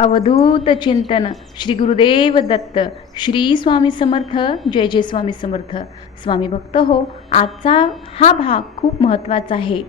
अवधूत चिंतन श्री गुरुदेव दत्त श्री स्वामी समर्थ जय जय स्वामी समर्थ. स्वामी भक्त हो आजचा हा भाग खूप महत्त्वाचा आहे.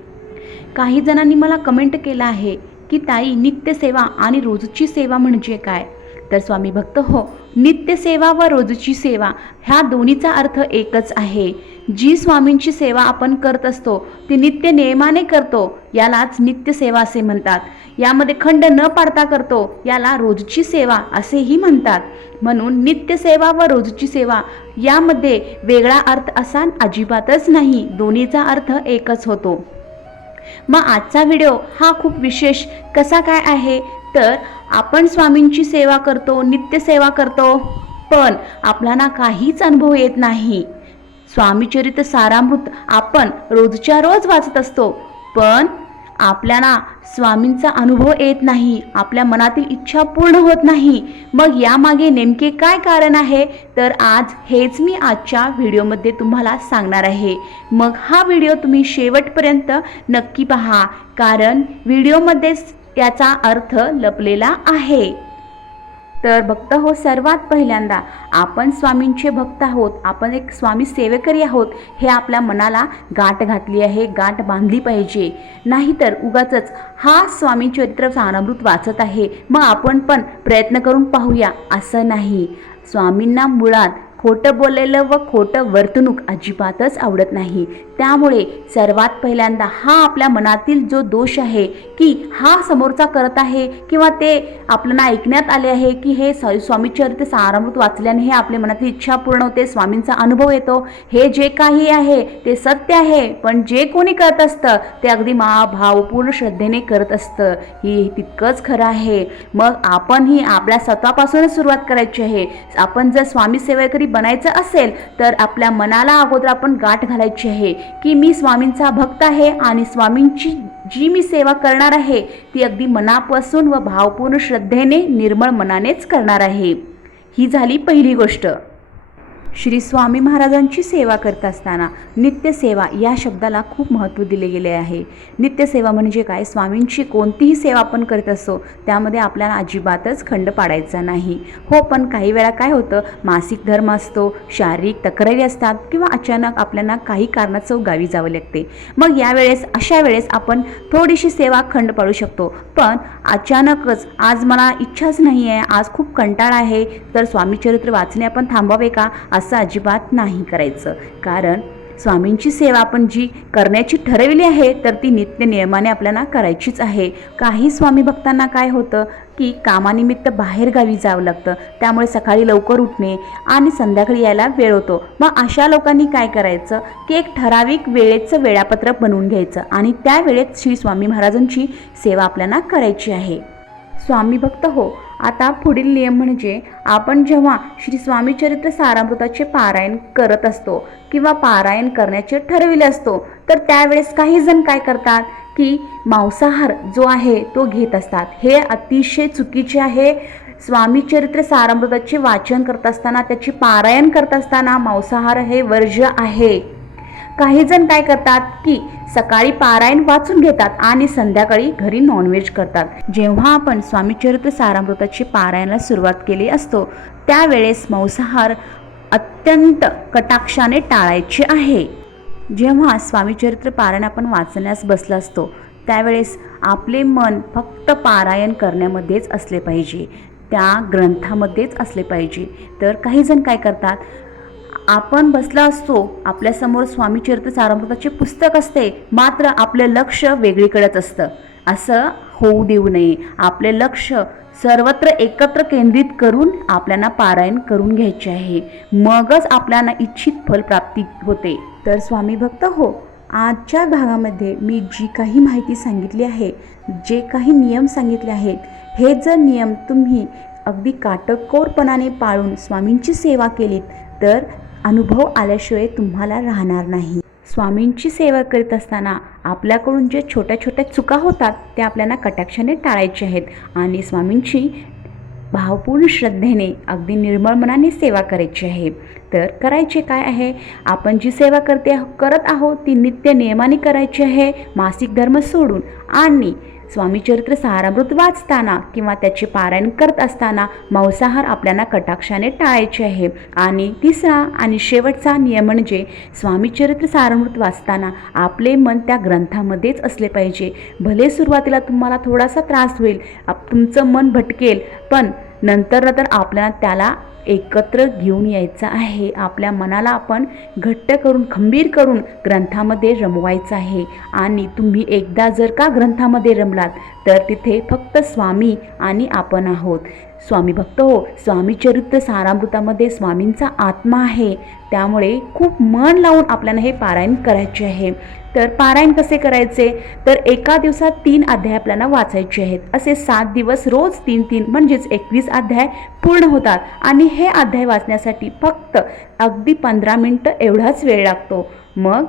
काही जणांनी मला कमेंट केला आहे की ताई नित्यसेवा आणि रोजची सेवा म्हणजे काय? तर स्वामी भक्त हो नित्यसेवा व रोजची सेवा ह्या दोन्हीचा अर्थ एकच आहे. जी स्वामींची सेवा आपण करत असतो ती नित्य नियमाने करतो यालाच नित्यसेवा असे म्हणतात. यामध्ये खंड न पाडता करतो याला रोजची सेवा असेही म्हणतात. म्हणून नित्यसेवा व रोजची सेवा यामध्ये वेगळा अर्थ असा अजिबातच नाही दोन्हीचा अर्थ एकच होतो. मग आजचा व्हिडिओ हा खूप विशेष कसा काय आहे तर आपण स्वामींची सेवा करतो नित्यसेवा करतो. पण आपल्याला काहीच अनुभव येत नाही. स्वामीचरित सारामृत आपण रोजच्या रोज वाचत असतो. पण आपल्याला स्वामींचा अनुभव येत नाही. आपल्या मनातील इच्छा पूर्ण होत नाही. मग यामागे नेमके काय कारण आहे? तर आज हेच मी आजच्या व्हिडिओमध्ये तुम्हाला सांगणार आहे. मग हा व्हिडिओ तुम्ही शेवटपर्यंत नक्की पहा. कारण व्हिडिओमध्येच याचा अर्थ लपलेला आहे. तर भक्त हो सर्वात पहिल्यांदा आपण स्वामींचे भक्त आहोत. आपण एक स्वामी सेवेकरी आहोत. हे आपल्या मनाला गाठ घातली आहे गाठ बांधली पाहिजे. नाहीतर उगाच हा स्वामी चरित्र सारामृत वाचत आहे. मग आपण पण प्रयत्न करून पाहूया. असं नाही. स्वामींना मुळात खोटं बोललेलं व खोटं वर्तणूक अजिबातच आवडत नाही. त्यामुळे सर्वात पहिल्यांदा हा आपल्या मनातील जो दोष आहे की हा समोरचा करत आहे किंवा ते आपल्याला ऐकण्यात आले आहे की हे स्वामी स्वामीचरित्र सारामृत वाचल्याने हे आपल्या मनातील इच्छा पूर्ण होते स्वामींचा अनुभव येतो. हे जे काही आहे ते सत्य आहे पण जे कोणी करत असतं ते अगदी महाभावपूर्ण श्रद्धेने करत असतं. ही तितकंच खरं आहे. मग आपणही आपल्या स्वतःपासूनच सुरुवात करायची आहे. आपण जर स्वामी सेवेकरी बनायचं असेल तर आपल्या मनाला अगोदर आपण गाठ घालायची आहे की मी स्वामींचा भक्त आहे आणि स्वामींची जी मी सेवा करणार आहे ती अगदी मनापासून व भावपूर्ण श्रद्धेने निर्मळ मनानेच करणार आहे. ही झाली पहिली गोष्ट. श्री स्वामी महाराजांची सेवा करत असताना नित्यसेवा या शब्दाला खूप महत्त्व दिले गेले आहे. नित्यसेवा म्हणजे काय? स्वामींची कोणतीही सेवा आपण करत असतो त्यामध्ये आपल्याला अजिबातच खंड पाडायचा नाही. हो पण काही वेळा काय होतं? मासिक धर्म असतो शारीरिक तक्रारी असतात किंवा अचानक आपल्याला काही कारणाचं गावी जावं लागते. मग यावेळेस अशा वेळेस आपण थोडीशी सेवा खंड पाडू शकतो. पण अचानकच आज मला इच्छाच नाही आहे आज खूप कंटाळा आहे तर स्वामीचरित्र वाचणे आपण थांबावे का? असं अजिबात नाही करायचं. कारण स्वामींची सेवा आपण जी करण्याची ठरवली आहे तर ती नित्य नियमाने आपल्याला करायचीच आहे. काही स्वामी भक्तांना काय होतं की कामानिमित्त बाहेरगावी जावं लागतं. त्यामुळे सकाळी लवकर उठणे आणि संध्याकाळी यायला वेळ होतो. मग अशा लोकांनी काय करायचं की एक ठराविक वेळेचं वेळापत्रक बनवून घ्यायचं आणि त्या वेळेत श्री स्वामी महाराजांची सेवा आपल्याला करायची आहे. स्वामी भक्त हो. आता पुढील नियम म्हणजे आपण जेव्हा श्री स्वामी चरित्र सारामृताचे पारायण करत असतो किंवा पारायण करण्याचे ठरविले असतो तर त्यावेळेस काही जण काय करतात की मांसाहार जो आहे तो घेत असतात. हे अतिशय चुकीचे आहे. स्वामी चरित्र सारामृताचे वाचन करत असताना त्याचे पारायण करत असताना मांसाहार हे वर्ज्य आहे. काही जण काय करतात की सकाळी पारायण वाचून घेतात आणि संध्याकाळी घरी नॉनव्हेज करतात. जेव्हा आपण स्वामीचरित्र सारामृताची पारायणाला सुरुवात केली असतो त्यावेळेस मांसाहार अत्यंत कटाक्षाने टाळायचे आहे. जेव्हा स्वामीचरित्र पारायण आपण वाचण्यास बसला असतो त्यावेळेस आपले मन फक्त पारायण करण्यामध्येच असले पाहिजे. त्या ग्रंथामध्येच असले पाहिजे. तर काही जण काय करतात आपण बसला असतो आपल्यासमोर स्वामी चरित्र सारामृताचे पुस्तक असते मात्र आपलं लक्ष वेगळीकडेच असतं. असं होऊ देऊ नये. आपले लक्ष सर्वत्र एकत्र केंद्रित करून आपल्याला पारायण करून घ्यायचे आहे. मगच आपल्याला इच्छित फलप्राप्ती होते. तर स्वामी भक्त हो आजच्या भागामध्ये मी जी काही माहिती सांगितली आहे जे काही नियम सांगितले आहेत हे जर नियम तुम्ही अगदी काटकोरपणाने पाळून स्वामींची सेवा केलीत तर अनुभव आल्याशिवाय तुम्हाला राहणार नाही. स्वामींची सेवा करीत असताना आपल्याकडून ज्या छोट्या छोट्या चुका होतात त्या आपल्याला कटाक्षाने टाळायच्या आहेत आणि स्वामींची भावपूर्ण श्रद्धेने अगदी निर्मळ मनाने सेवा करायची आहे. तर करायचे काय आहे? आपण जी सेवा करते करत आहोत ती नित्य नियमाने करायची आहे मासिक धर्म सोडून आणि स्वामीचरित्र सारामृत वाचताना किंवा त्याचे पारायण करत असताना मांसाहार आपल्याला कटाक्षाने टाळायचे आहे. आणि तिसरा आणि शेवटचा नियम म्हणजे स्वामीचरित्र सारामृत वाचताना आपले मन त्या ग्रंथामध्येच असले पाहिजे. भले सुरुवातीला तुम्हाला थोडासा त्रास होईल तुमचं मन भटकेल पण नंतर तर आपल्याला त्याला एकत्र घेऊन यायचं आहे. आपल्या मनाला आपण घट्ट करून खंबीर करून ग्रंथामध्ये रमवायचं आहे. आणि तुम्ही एकदा जर का ग्रंथामध्ये रमलात तर तिथे फक्त स्वामी आणि आपण आहोत. स्वामी भक्त हो स्वामी चरित्र सारामृतामध्ये स्वामींचा आत्मा आहे. त्यामुळे खूप मन लावून आपल्याला हे पारायण करायचे आहे. तर पारायण कसे करायचे? तर एका दिवसात तीन अध्याय आपल्याला वाचायचे आहेत. असे सात दिवस रोज तीन तीन म्हणजेच एकवीस अध्याय पूर्ण होतात. आणि हे अध्याय वाचण्यासाठी फक्त अगदी पंधरा मिनटं एवढाच वेळ लागतो. मग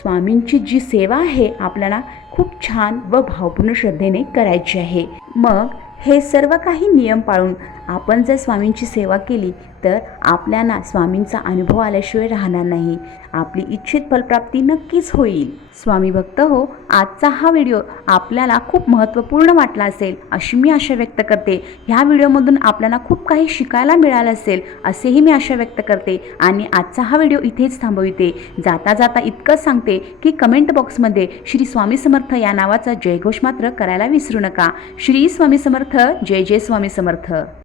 स्वामींची जी सेवा आहे आपल्याला खूप छान व भावपूर्ण श्रद्धेने करायची आहे. मग हे सर्व काही नियम पाळून आपण जर स्वामींची सेवा केली तर आपल्याला स्वामींचा अनुभव आल्याशिवाय राहणार नाही. आपली इच्छित फलप्राप्ती नक्कीच होईल. स्वामी भक्त हो आजचा हा व्हिडिओ आपल्याला खूप महत्त्वपूर्ण वाटला असेल अशी मी आशा व्यक्त करते. ह्या व्हिडिओमधून आपल्याला खूप काही शिकायला मिळालं असेल असेही मी आशा व्यक्त करते. आणि आजचा हा व्हिडिओ इथेच थांबविते. जाता जाता इतकंच सांगते की कमेंट बॉक्समध्ये श्री स्वामी समर्थ या नावाचा जयघोष मात्र करायला विसरू नका. श्री स्वामी समर्थ जय जय स्वामी समर्थ.